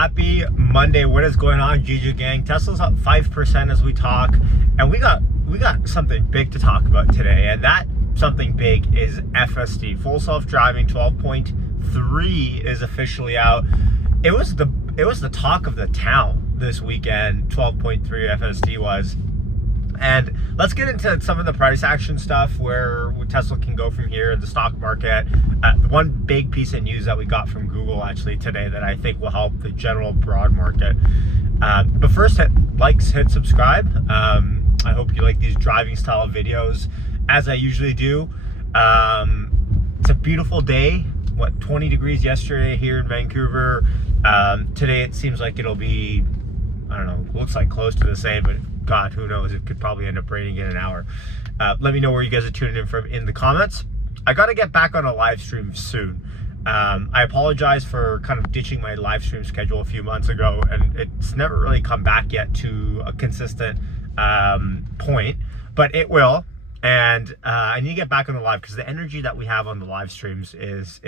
Happy Monday. What is going on, Juju gang? Tesla's up 5% as we talk, and we got something big to talk about today, and that something big is FSD. Full self-driving 12.3 is officially out. It was the talk of the town this weekend. 12.3 FSD was. And let's get into some of the price action stuff, where Tesla can go from here in the stock market. One big piece of news that we got from Google actually today that I think will help the general broad market. But first, hit subscribe. I hope you like these driving style videos, as I usually do. It's a beautiful day. 20 degrees yesterday here in Vancouver. Today it seems like it'll be, I don't know, looks like close to the same, but God, who knows? It could probably end up raining in an hour. Let me know where you guys are tuning in from in the comments. I got to get back on a live stream soon. I apologize for kind of ditching my live stream schedule a few months ago, and it's never really come back yet to a consistent point, but it will. And I need to get back on the live because the energy that we have on the live streams is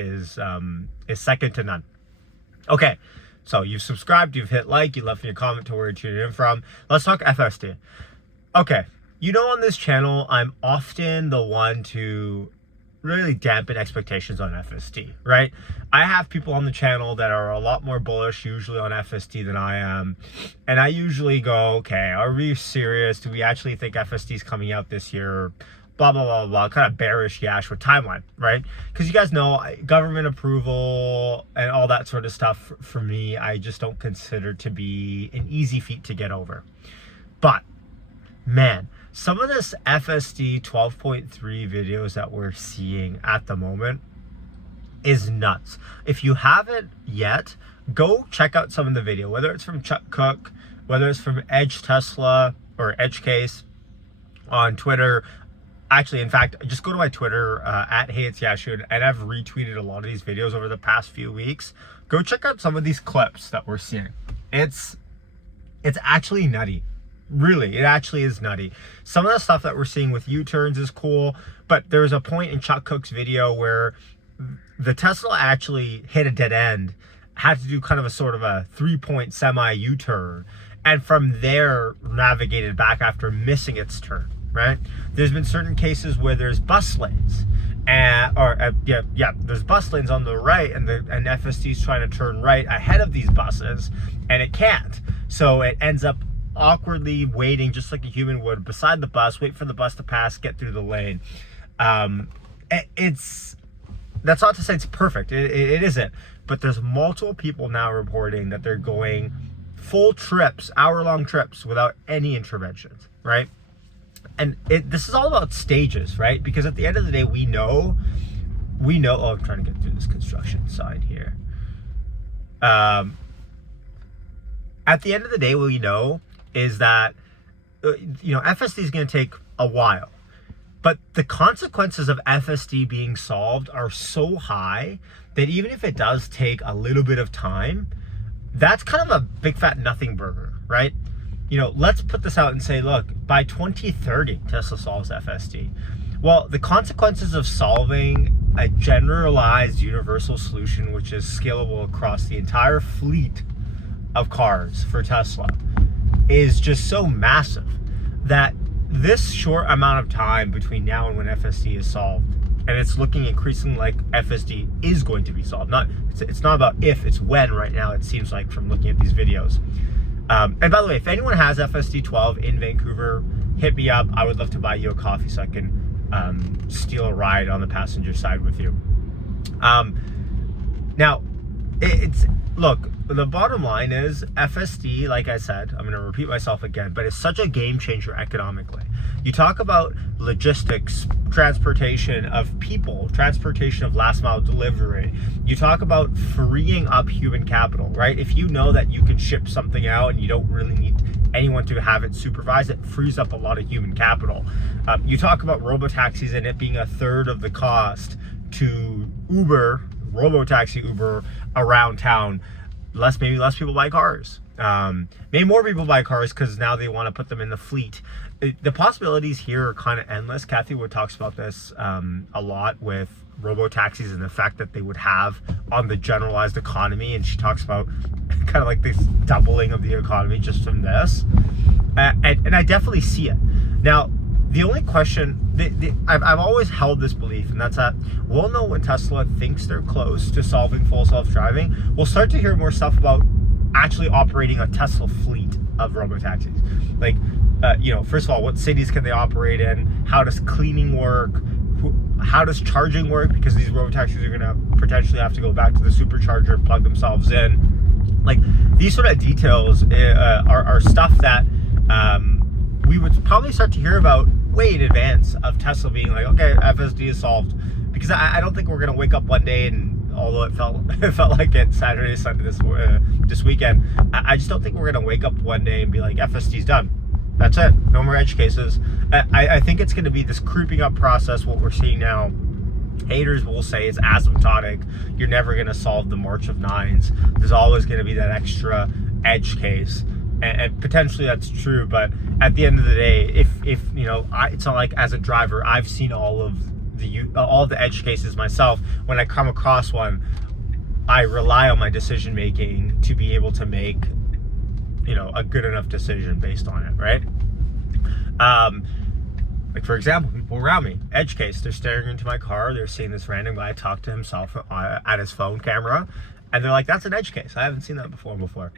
second to none. Okay. So you've subscribed, you've hit like, you left me a comment to where you're tuning in from. Let's talk FSD. Okay, you know, on this channel, I'm often the one to really dampen expectations on FSD, right? I have people on the channel that are a lot more bullish usually on FSD than I am. And I usually go, okay, are we serious? Do we actually think FSD is coming out this year? Blah, blah, blah, blah, kind of bearish yash with timeline, right? Because you guys know government approval and all that sort of stuff, for me, I just don't consider to be an easy feat to get over. But, man, some of this FSD 12.3 videos that we're seeing at the moment is nuts. If you haven't yet, go check out some of the video, whether it's from Chuck Cook, whether it's from Edge Tesla or Edge Case on Twitter. Actually, in fact, just go to my Twitter, at HeyIt'sYashu, and I've retweeted a lot of these videos over the past few weeks. Go check out some of these clips that we're seeing. It's actually nutty. Really, it actually is nutty. Some of the stuff that we're seeing with U-turns is cool, but there's a point in Chuck Cook's video where the Tesla actually hit a dead end, had to do kind of a sort of a 3-point semi U-turn, and from there navigated back after missing its turn. Right? There's been certain cases where there's bus lanes, there's bus lanes on the right, and FSD is trying to turn right ahead of these buses, and it can't. So it ends up awkwardly waiting, just like a human would, beside the bus, wait for the bus to pass, get through the lane. That's not to say it's perfect. It isn't. But there's multiple people now reporting that they're going full trips, hour-long trips, without any interventions. Right? And this is all about stages, right? Because at the end of the day, we know, oh, I'm trying to get through this construction sign here. At the end of the day, what we know is that, FSD is going to take a while. But the consequences of FSD being solved are so high that even if it does take a little bit of time, that's kind of a big fat nothing burger, right? Let's put this out and say, look, by 2030, Tesla solves FSD. Well, the consequences of solving a generalized universal solution, which is scalable across the entire fleet of cars for Tesla, is just so massive that this short amount of time between now and when FSD is solved, and it's looking increasingly like FSD is going to be solved. It's not about if, it's when right now, it seems like, from looking at these videos. And by the way, if anyone has FSD 12 in Vancouver, hit me up. I would love to buy you a coffee so I can steal a ride on the passenger side with you. Now, look, the bottom line is FSD, like I said, I'm going to repeat myself again, but it's such a game changer economically. You talk about logistics, transportation of people, transportation of last mile delivery. You talk about freeing up human capital, right? If you know that you can ship something out and you don't really need anyone to have it supervised, it frees up a lot of human capital. You talk about robotaxis and it being a third of the cost to Uber, robotaxi Uber around town. Maybe less people buy cars. Maybe more people buy cars because now they want to put them in the fleet. The possibilities here are kind of endless. Kathy Wood talks about this a lot with robo taxis and the effect that they would have on the generalized economy, and she talks about kind of like this doubling of the economy just from this. And I definitely see it. Now, the only question, I've always held this belief, and that's that we'll know when Tesla thinks they're close to solving full self-driving. We'll start to hear more stuff about actually operating a Tesla fleet of robotaxis. Like, first of all, what cities can they operate in? How does cleaning work? How does charging work? Because these robotaxis are going to potentially have to go back to the supercharger and plug themselves in. Like, these sort of details are stuff that we would probably start to hear about way in advance of Tesla being like, okay, FSD is solved. Because I don't think we're going to wake up one day and, although it felt like it Saturday, Sunday, this weekend, I just don't think we're going to wake up one day and be like, FSD's done. That's it. No more edge cases. I think it's going to be this creeping up process. What we're seeing now, haters will say it's asymptotic. You're never going to solve the March of Nines. There's always going to be that extra edge case. And potentially that's true, but at the end of the day, if it's not like as a driver, I've seen all the edge cases myself. When I come across one, I rely on my decision making to be able to make, a good enough decision based on it, right? Like, for example, people around me, edge case, they're staring into my car, they're seeing this random guy talk to himself at his phone camera, and they're like, that's an edge case. I haven't seen that before.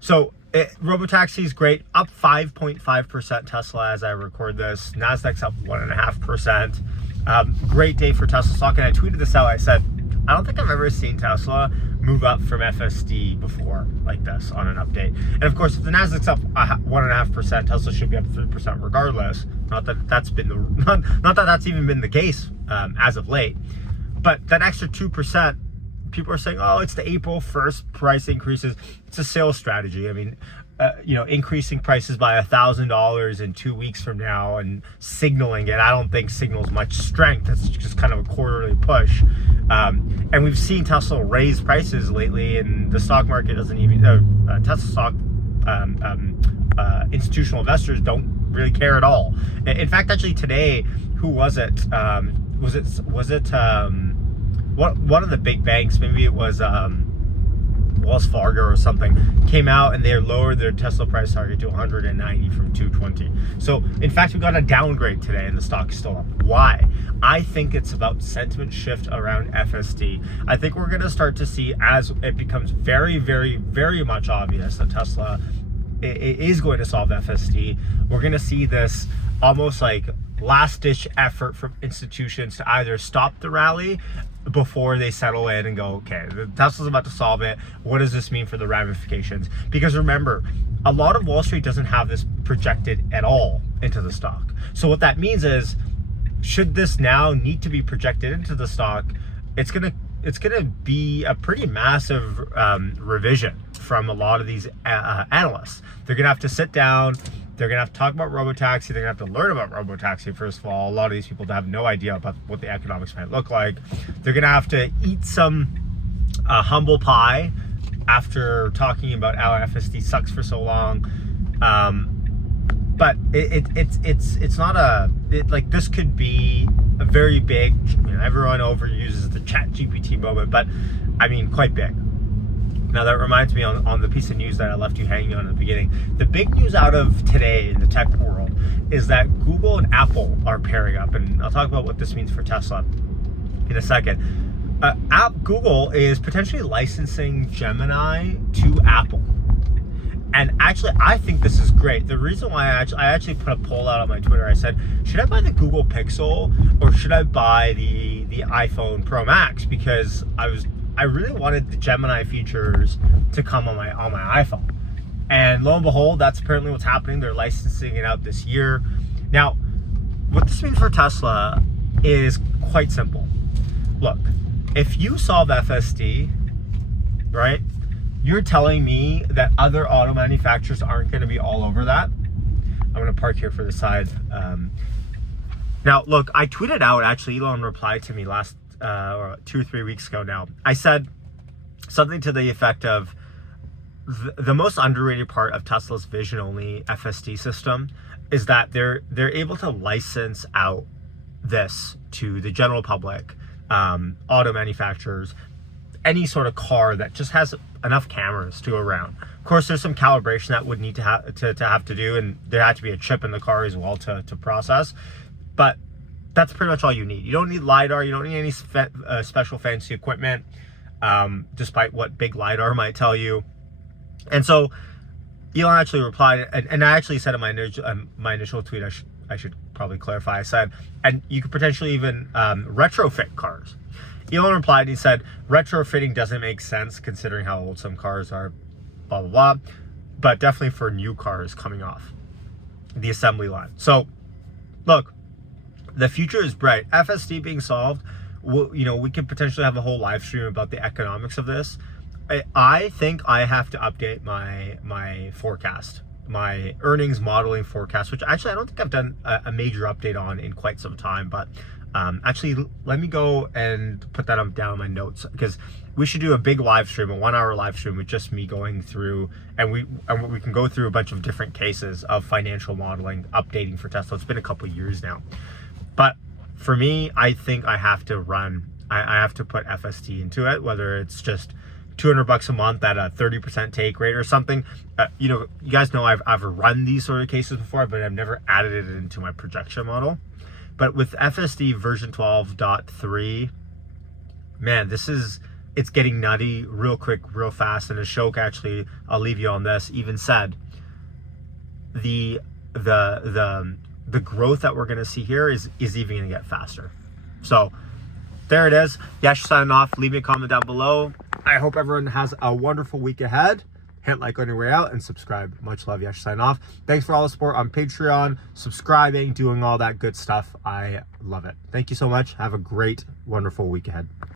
So, robotaxi is great, up 5.5% Tesla as I record this. Nasdaq's up 1.5%. Great day for Tesla stock, and I tweeted this out. I said, I don't think I've ever seen Tesla move up from FSD before like this on an update. And of course, if the Nasdaq's up 1.5%, Tesla should be up 3% regardless. Not that that's even been the case as of late. But that extra 2%. People are saying, oh, it's the April 1st price increases. It's a sales strategy. I mean, increasing prices by $1,000 in 2 weeks from now and signaling it, I don't think signals much strength. It's just kind of a quarterly push. And we've seen Tesla raise prices lately, and the stock market doesn't even, Tesla stock, institutional investors don't really care at all. In fact, actually today, who was it? One of the big banks, maybe it was Wells Fargo or something, came out and they lowered their Tesla price target to 190 from 220. So in fact, we got a downgrade today and the stock is still up. Why? I think it's about sentiment shift around FSD. I think we're going to start to see, as it becomes very, very, very much obvious that Tesla is going to solve FSD, we're going to see this almost like last-ditch effort from institutions to either stop the rally before they settle in and go, okay, Tesla's about to solve it. What does this mean for the ramifications? Because remember, a lot of Wall Street doesn't have this projected at all into the stock. So what that means is, should this now need to be projected into the stock, it's gonna be a pretty massive revision from a lot of these analysts. They're gonna have to sit down. They're going to have to talk about robotaxi. They're going to have to learn about robotaxi, first of all. A lot of these people have no idea about what the economics might look like. They're going to have to eat some humble pie after talking about how FSD sucks for so long. But it's not like this could be a very big, everyone overuses the ChatGPT moment, but I mean, quite big. Now that reminds me on the piece of news that I left you hanging on at the beginning. The big news out of today in the tech world is that Google and Apple are pairing up, and I'll talk about what this means for Tesla in a second. Google is potentially licensing Gemini to Apple. And actually, I think this is great. The reason why I actually put a poll out on my Twitter, I said, should I buy the Google Pixel or should I buy the iPhone Pro Max? Because I really wanted the Gemini features to come on my iPhone. And lo and behold, that's apparently what's happening. They're licensing it out this year. Now, what this means for Tesla is quite simple. Look, if you solve FSD, right, you're telling me that other auto manufacturers aren't going to be all over that. I'm going to park here for the side. Now, look, I tweeted out, actually, Elon replied to me last 2 or 3 weeks ago now. I said something to the effect of, the most underrated part of Tesla's vision-only FSD system is that they're able to license out this to the general public, auto manufacturers, any sort of car that just has enough cameras to go around. Of course, there's some calibration that would need to have to do, and there had to be a chip in the car as well to process. But that's pretty much all you need. You don't need LiDAR. You don't need any special fancy equipment, despite what big LiDAR might tell you. And so Elon actually replied, and I actually said in my initial tweet, I should probably clarify, I said, and you could potentially even retrofit cars. Elon replied, he said, retrofitting doesn't make sense considering how old some cars are, blah, blah, blah, but definitely for new cars coming off the assembly line. So, look, the future is bright. FSD being solved, we could potentially have a whole live stream about the economics of this. I think I have to update my forecast, my earnings modeling forecast, which actually I don't think I've done a major update on in quite some time, but actually let me go and put that down in my notes, because we should do a big live stream, a 1 hour live stream with just me going through, and we can go through a bunch of different cases of financial modeling, updating for Tesla. It's been a couple years now, but for me, I think I have to I have to put FSD into it, whether it's just $200 a month at a 30% take rate or something. You guys know I've run these sort of cases before, but I've never added it into my projection model. But with FSD version 12.3, man, it's getting nutty real quick, real fast. And Ashok, actually, I'll leave you on this, even said the growth that we're going to see here is even going to get faster. So there it is. Yash signing off. Leave me a comment down below. I hope everyone has a wonderful week ahead. Hit like on your way out and subscribe. Much love. Yash signing off. Thanks for all the support on Patreon, subscribing, doing all that good stuff. I love it. Thank you so much. Have a great, wonderful week ahead.